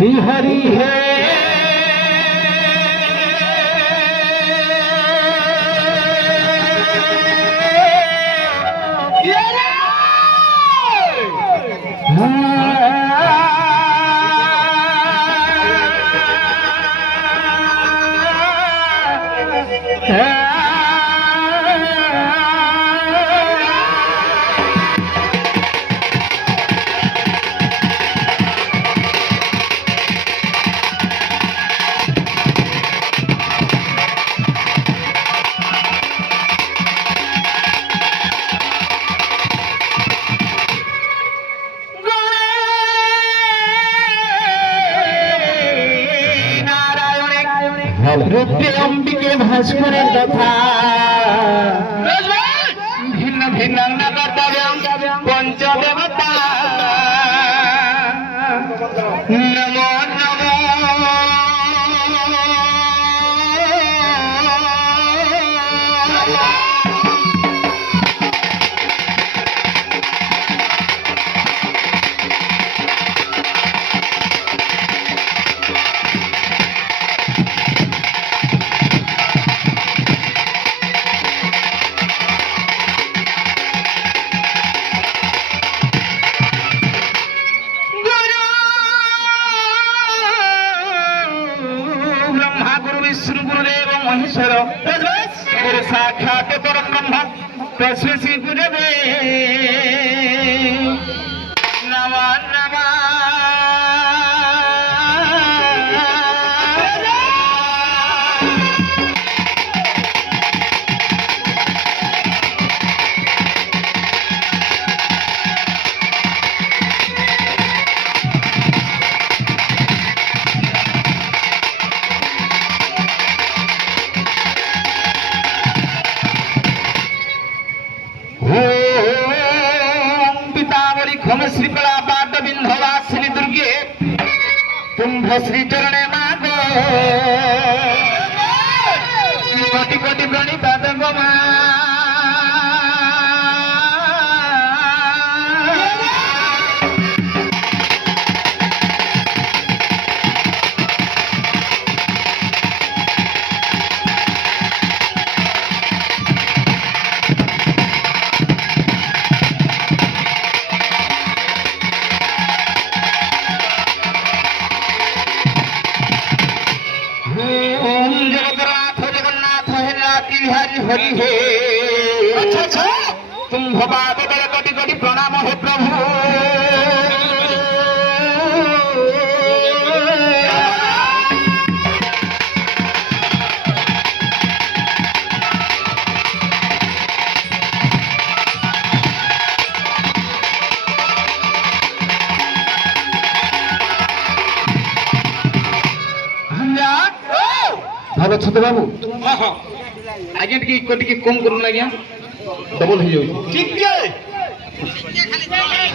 श्री हरि है रुद्रे अंबिके भास्करेर कथा भिन्न भिन्न नगरद्वयं पंचदेवता नमो नमो विष्णु गुरुदेव महेश्वर गुरु साक्षात परब्रह्म तस्मै श्री गुरवे नमः नमः। श्रीकला पाद बिंधवासिनी दुर्गे तुम्भ श्री चरणे मागो कोटि कोटि प्रणिपात गोमा हरि हे अच्छा तुम भवाद बड़े कोटि कोटि प्रणाम हे प्रभु भाव छोट बाबू आज्ञा टिके कम करूँ आज्ञा डबल हो जाऊ ठीक है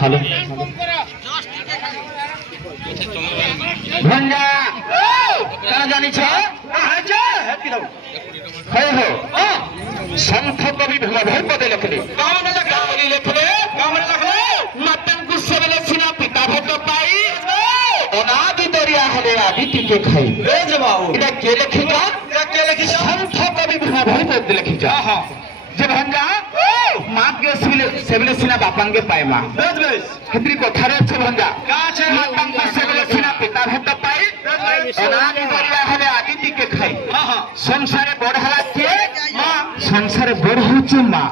हेलो भंगा का जानी छ हे हो संत कवि भीमभर पदे लिखले मातंकु सबले सिना पिता भक्त पाई अनादि दरिया हले आदित्य के खाई এটা কে লেখিকা संत कवि भीमभर पदे लिखिजा जे भंगा माँ के सेबले सिना बापांगे पाए माँ हेतरी कथारे अच्छे भंगा मातंकु सेबले सिना पिता भक्त पाई अनादि दरिया हले आदित्य के खाई संसारे बड़ हला के संसारे बड़ होचे माँ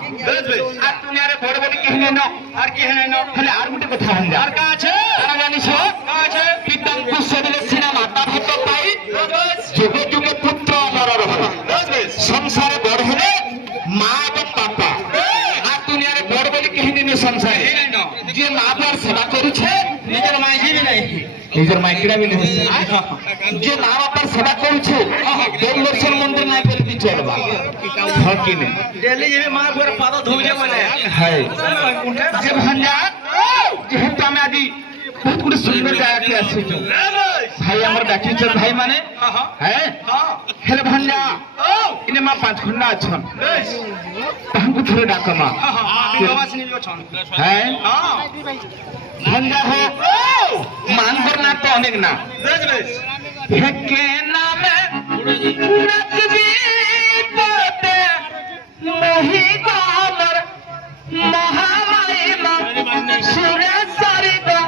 আর দুনিয়ারে বড় বড় কেহনে ন আর কেহনে ন খালি আর গুটে কথা ভঙ্গা আর কা আছে তারা জানিস কা আছে পিতাঙ্কু সেবলে সিনা মাতা ভক্ত পাই যুগে যুগে পুত্র অমর রহবা সংসারে বড় হলে মা এবং বাপা আর দুনিয়ারে বড় বড় কেহনে ন সংসারে যে মা বাবার সেবা করছে নিজের মাইজি বি নাই নিজের মাইকিরা বি নাই যে মা বাবার সেবা করছে দেড় বছর মন্দির নাই বলে দি চলবা হকিনে डेली जेबे मां गोर पाद धोजे माने है जे भंजा जेहेतु हम आदि बहुत गुड सुंदर जाया के आसी जो भाई हमर डाकी चल भाई माने है हेले भंजा इने मा पांच खंडा छन हमको थोड़े डाकमा बाबा सिनी जो छन है भंजा हो मान करना तो অনেক না হেকে নামে নাচবি তোতে মহি গমর মহামাইমা সুরেশ্বরী গো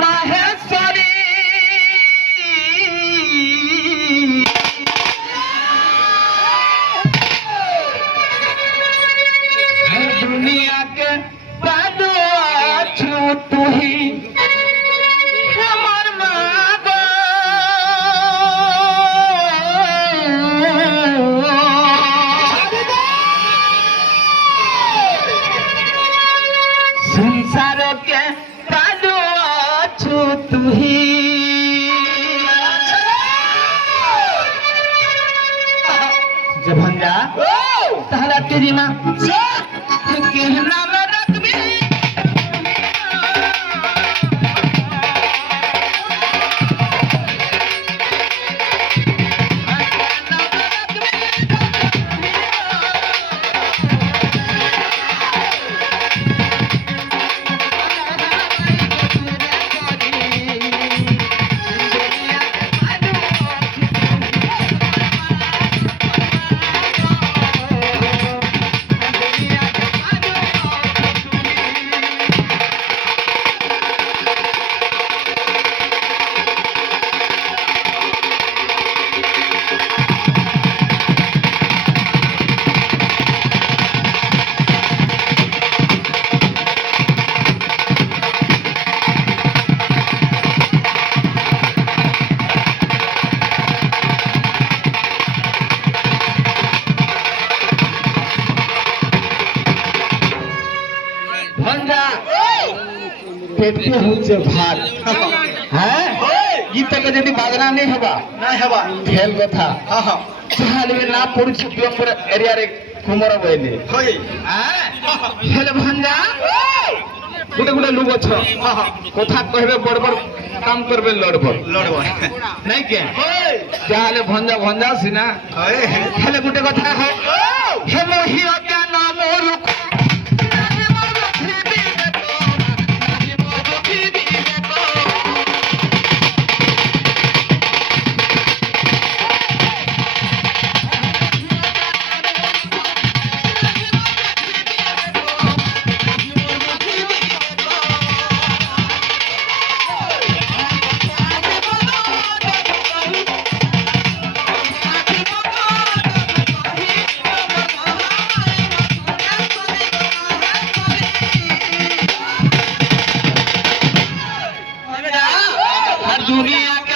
মাহেশ্বরী दुनिया के बादो आछू तू ही हमर माँ गो संसार के बादो आछू तू ही जब हम जा तारा तेरी माँ कहना में रखबी भंजा पेटके होचे भात हैं ई तक यदि बाजना नहीं हबा खेल कथा चाहले ना पड़ुछ बियंबर एरिया रे कुमर बइले होई हैं हेले भंजा गुटे गुटे लोग छ कथा कहबे बड़बड़ काम करबे लड़बड़ नहीं के चाहले भंजा भंजा सिना हेले गुटे कथा है हेलो हिया क्या नाम रुक दुनिया के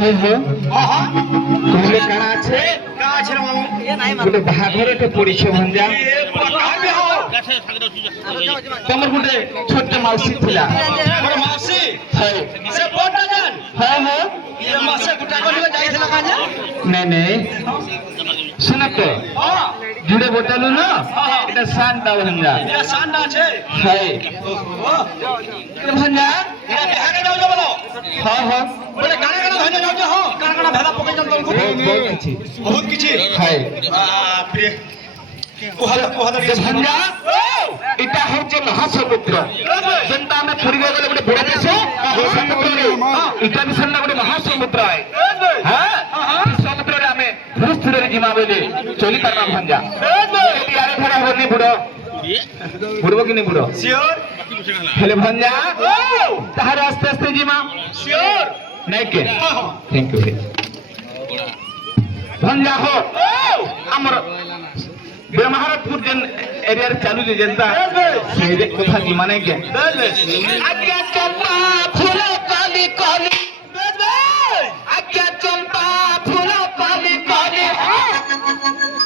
है हो कहले काना আছে রে মামু এ নাই মানে গুটে বাহাঘরতে পড়িছে ভঞ্জা তোমার গুটে ছোট মাউসি থিলা মোর মাউসি है से बोटा जान है हो ये मासे गुटा गलिले जाइथिला काजा नहीं नहीं सुन तो हां जुड़े बोटालु ना এটা সান্ডা ভঞ্জা এটা সান্ডা আছে है ভঞ্জা এটা বিহাকে যাও বলো हां हां बोले गाना गाना धन्य जाओ जे हो गाना गाना भेदा पके जन तुमको बहुत किछि है बाप रे कोहला भंजा इटा होचे महासमुद्र जनता में पुरी गले बडे बडे देश समुद्र इटा भी सन्ना बडे महासमुद्र है हां समुद्र रे हमें धुरस्थिर रे जिमा बेले चली करना भंजा यदि यारे धरा होनी बुडो बुडबो कि नहीं बुडो श्योर हेले भंजा ताहारे आस्ते आस्ते जिमा श्योर नहीं के थैंक यू भंजा हो हमर महाराजपुर जन एरिया रे चालू जे जनता से कथा की माने के आज्ञा चंपा फूल काली काली आज्ञा चंपा फूल काली काली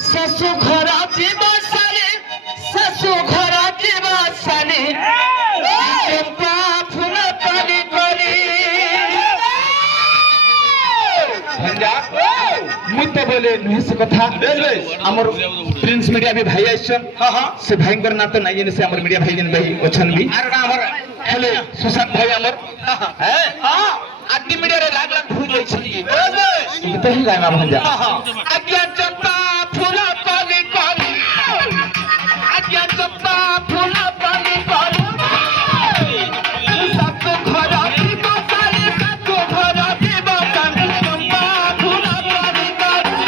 ससु घरा जीव सारे তো বলে নিশ্চয় কথা আমার প্রিন্স মিডিয়া भी भाई आइछन से भाईंकर ना तो नहीं से हमर मीडिया भाई जन भाई ओछन भी आर हमर हेले सुशांत भाई हमर हैं हां आदि मीडिया रे लाग लाग भूल होई छी तो ही गाना भंजा आज्ञा चंपा फूला कली कली आज्ञा चंपा फूला कली कली सब घर की बसाई सब घर की बसाई चंपा फूला कली कली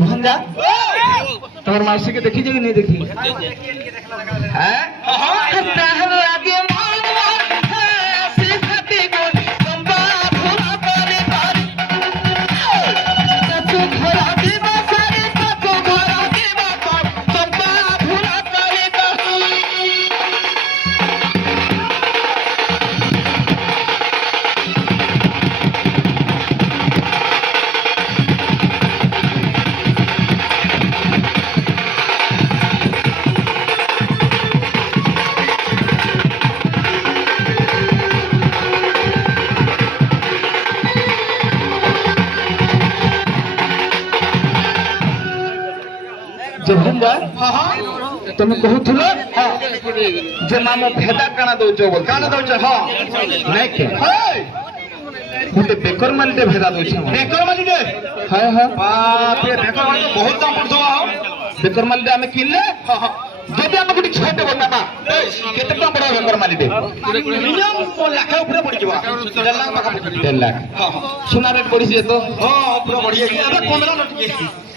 भंजा तुम्हार मासी के देखी कि नहीं देखी हैं लागे भंजा तुम कहूल जे मामो भेदा काना दौच बोल काना दौच हां नहीं के मते बेकर माली दे भेदा दौच बेकर माली दे हां हां बाप रे बेकर माली तो बहुत दाम पड़दो बेकर माली दे हमें किनले हां जदि हम गुडी छोटे बताबा केते टका पड़ो बेकर माली दे मिनिमम लाख ऊपर पड़ जबा 1.5 लाख पाखा 1.5 लाख हां सोना रेट बढ़ी जे तो हां पूरा बढ़िया अबे 15 न टिके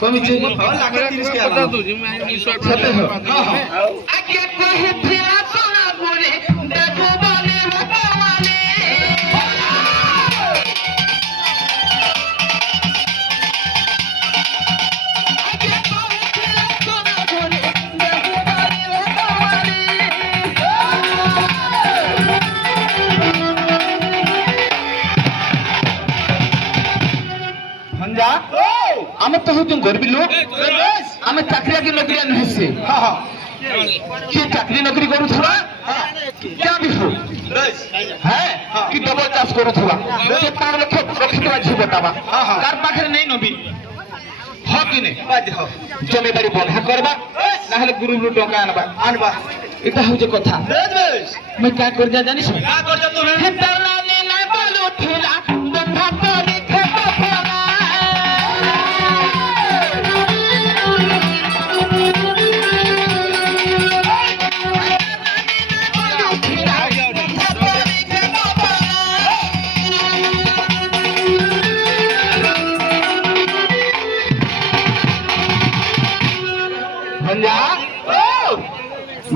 कमी छे लाख 30 के आला सते हो हां हां आके कहे फिरा सोना बोले देखो बोले मका माने आके कहे फिरा सोना बोले देखो बोले मका माने भंजा आमे तो हूँ तुम गरीबी लोग आमे चाकरिया की नौकरिया नहीं से हाँ हाँ ये चाकरी नौकरी करू थोड़ा क्या भी हो है कि डबल चाष करू थोड़ा तो तार लक्ष्य रखी तो अच्छी बतावा कार पाखरे नहीं नबी हो कि नहीं जमीदारी बंधा करबा ना हले गुरु गुरु टका आनबा आनबा इटा हो जे कथा मैं क्या कर जा जानिस क्या कर जा तू हे तरला ने ना बोलो ठेला बंधा करे खेपा फेला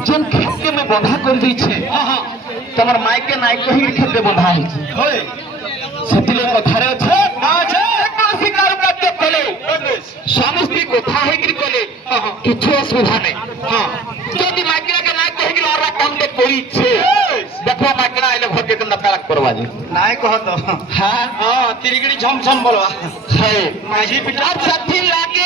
जन खेते में बंधा कर दी छे तमर माई के नाई को ही खेते बंधा है होय सेतिले कथारे আছে আছে কৌশিক আর কাজ কলে সমস্ত কথা है कि কলে কিছু অসুবিধা নেই हां যদি মাইকরা के नाई কহি और काम दे कोई छे देखो माइकरा आइले भोट के ना पेलक करवा जे नाई कह तो हां हां तिरिगड़ी झमझम बोलवा है माझी पिटा साथी लागे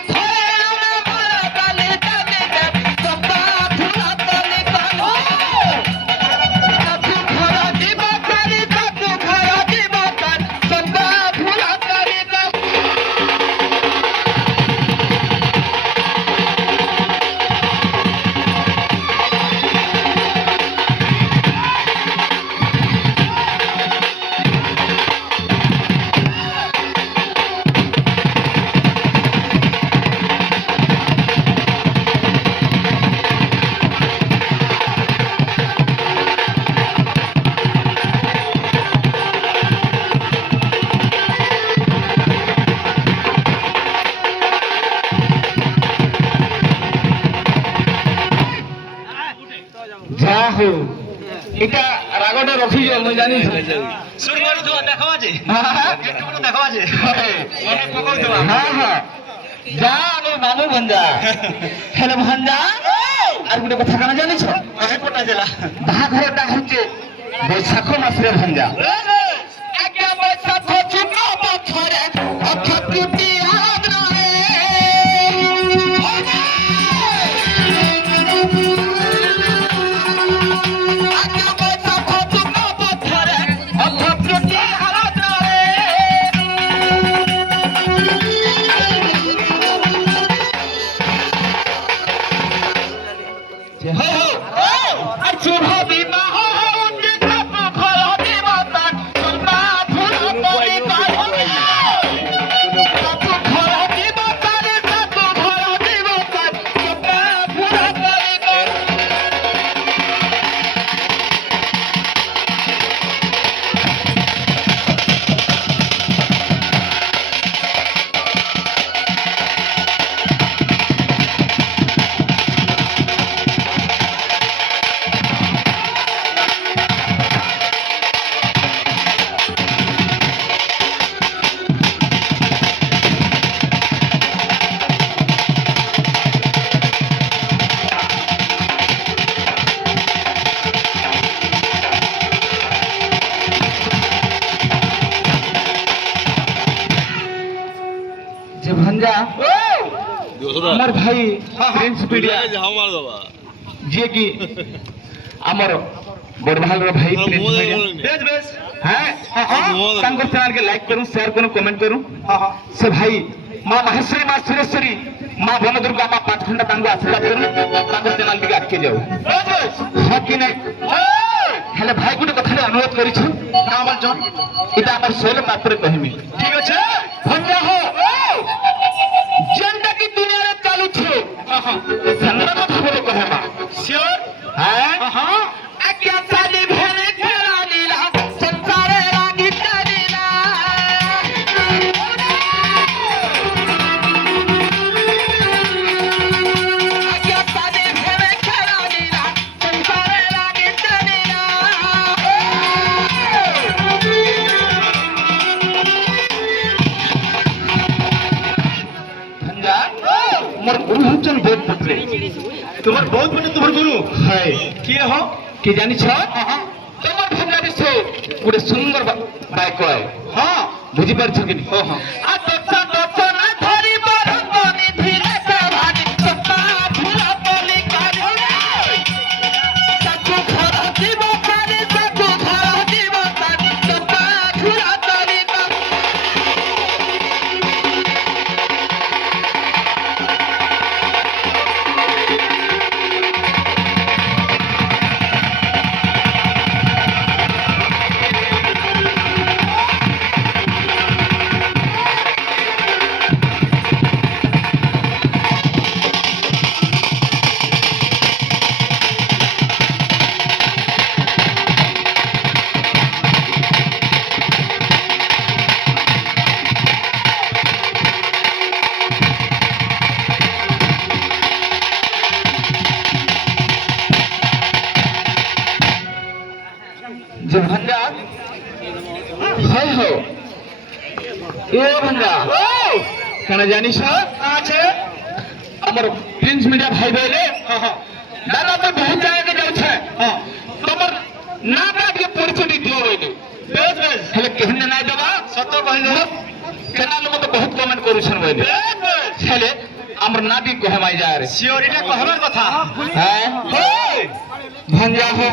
ଓହୋ এটা রাগটা রখিছ মই জানি শুরু করে তো দেখো আছে একটু দেখো আছে মনে পকাও দেবা হ্যাঁ হ্যাঁ যা আমি মামু ভঞ্জা হ্যালো ভঞ্জা আর গোটে কথা কেন জানিছ কোটা জেলা বাহাঘরটা হচ্ছে বৈশাখ মাসে ভঞ্জা আজ্ঞা বৈশাখ চুন বছরে অর্থাৎ তৃতীয়া যে ভঞ্জা আমার ভাই প্রিন্স পিডিয়া যে কি আমার বড়ভালর ভাই প্রিন্স পিডিয়া বেশ বেশ হ্যাঁ তাঙ্কর চ্যানেলকে লাইক করুন শেয়ার করুন কমেন্ট করুন সে ভাই মা মাহেশ্বরী মা সুরেশ্বরী মা বনদুর্গা মা পাঁচখন্ডা তাঙ্কু আশীর্বাদ করুন তাঙ্কর চ্যানেল দিকে আটকে যাও হ্যাঁ কি নাই হেলে ভাই গোটে কথা অনুরোধ করিছু না বলছন এটা আমার শৈলে তারপরে কহিমি ঠিক আছে ভঞ্জা হো যেনটা কি দুনিয়ারে চালুছে সন্ন্যাস ভাবে কহেমা শিওর হ্যাঁ আজ্ঞা চালি ভেনে খেলা লীলা সংসারে রাগি চালিলা আজ্ঞা চালি ভেনে খেলা লীলা সংসারে রাগি চালিলা ভঞ্জা মোর গুরু হচ্ছেন বেদ পুত্রে তোমার বহুত মানে তোমার গুরু হয় কি হ কি জানিছ তোমার ভঞ্জা দিছে গোটে সুন্দর বাক্য হয় হ্যাঁ বুঝি পারছ কি হ্যাঁ আর দচ্ছা দচ্ছা না ধরি বরঙ্গনি ধীরে সভানি সত্তা ফুলা বলি কারি সাকু ঘর দিব কারি সাকু ঘর দিব কারি সত্তা ফুলা তলি যে ভঞ্জা হয় হো এ ভঞ্জা কেন জানিস আছে আমার প্রিন্স মিডিয়া ভাই বলে দাদা তো বহু জায়গায় যাচ্ছে তোমার না দিয়ে পরিচয় দিও বলে বেশ বেশ হেলে কেহনে নাই দেবা সত্য কহিল চ্যানেল মতো বহুত কমেন্ট করছেন বলে হেলে আমার না দিয়ে কহেমাই যায় রে শিওর এটা কহবার কথা হ্যাঁ ভঞ্জা হো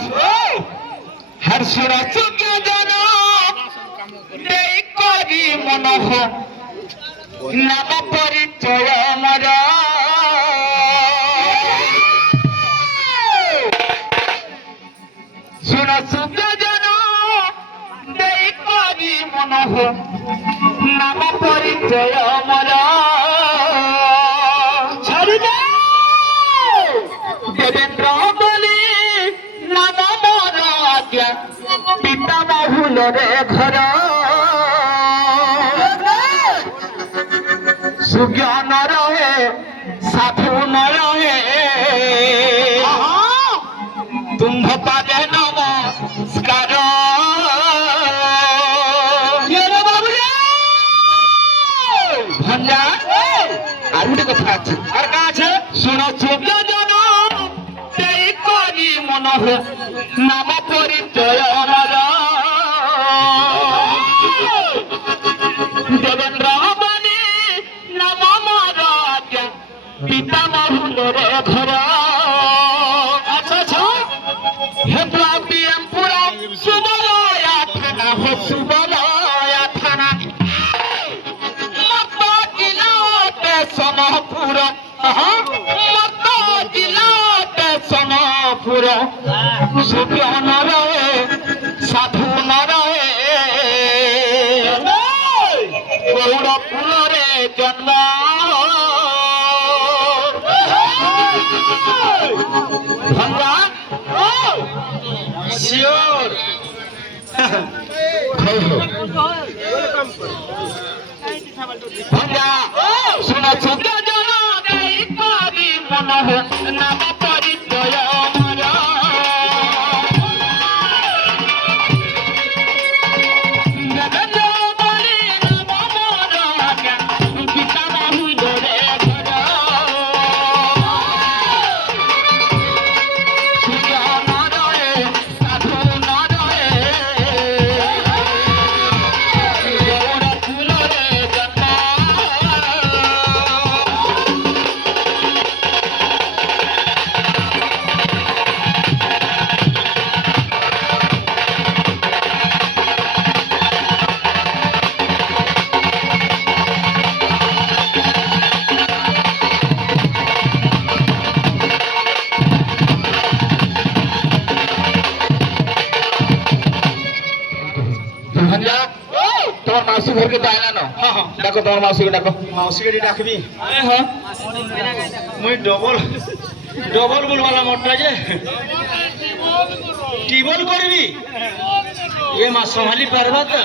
হর সুরা চুকে জন দেই করি মনহ নাম পরিচয় আমার সুরা চুকে জন দেই করি মনহ নাম পরিচয় আমার ছাড়ি দে দেবেন্দ্র বলি নাম মর আজ্ঞা পিতা বাহুল রে ঘর সুজ্ঞান রহে সাধু ন রহে তুম্ভ পাদ কথা আছে আর কা আছে শুনো চোদ্দ জন তেই করি মনোহ নাম পরিচয় আমার দেবেন্দ্র বাণী নাম আমার পিতা মহুলের ঘর আচ্ছা আচ্ছা হেদ্রা বিএমপুরা সুবলয়া থানা হো সুবলয়া থানা মত জিলাতে সমপুর মত জিলাতে সমপুর সুব্য নরয়ে সাধু নরয়ে গৌড় কুলরে জন্ম ভঙ্গা শিওর ভঙ্গা শোনা ছোট জন কবি মনোহ নাম পরিচয় আমার দেবেন্দ্র বাণী নাম আমার পিতা মহুলের ঘর সূর্য নরয়ে সাধু নরয়ে গৌড় কুলরে জন্ম ভঞ্জা তোমার মাসি ঘরকে যাইলা না হ্যাঁ হ্যাঁ ডাকো তোমার মাসিকে ডাকো মাউসিকে ডাকবি হ্যাঁ মুই ডবল ডবল বলবালা মোটটা যে টিবল করবি এ মা সম্ভালি পারবা তো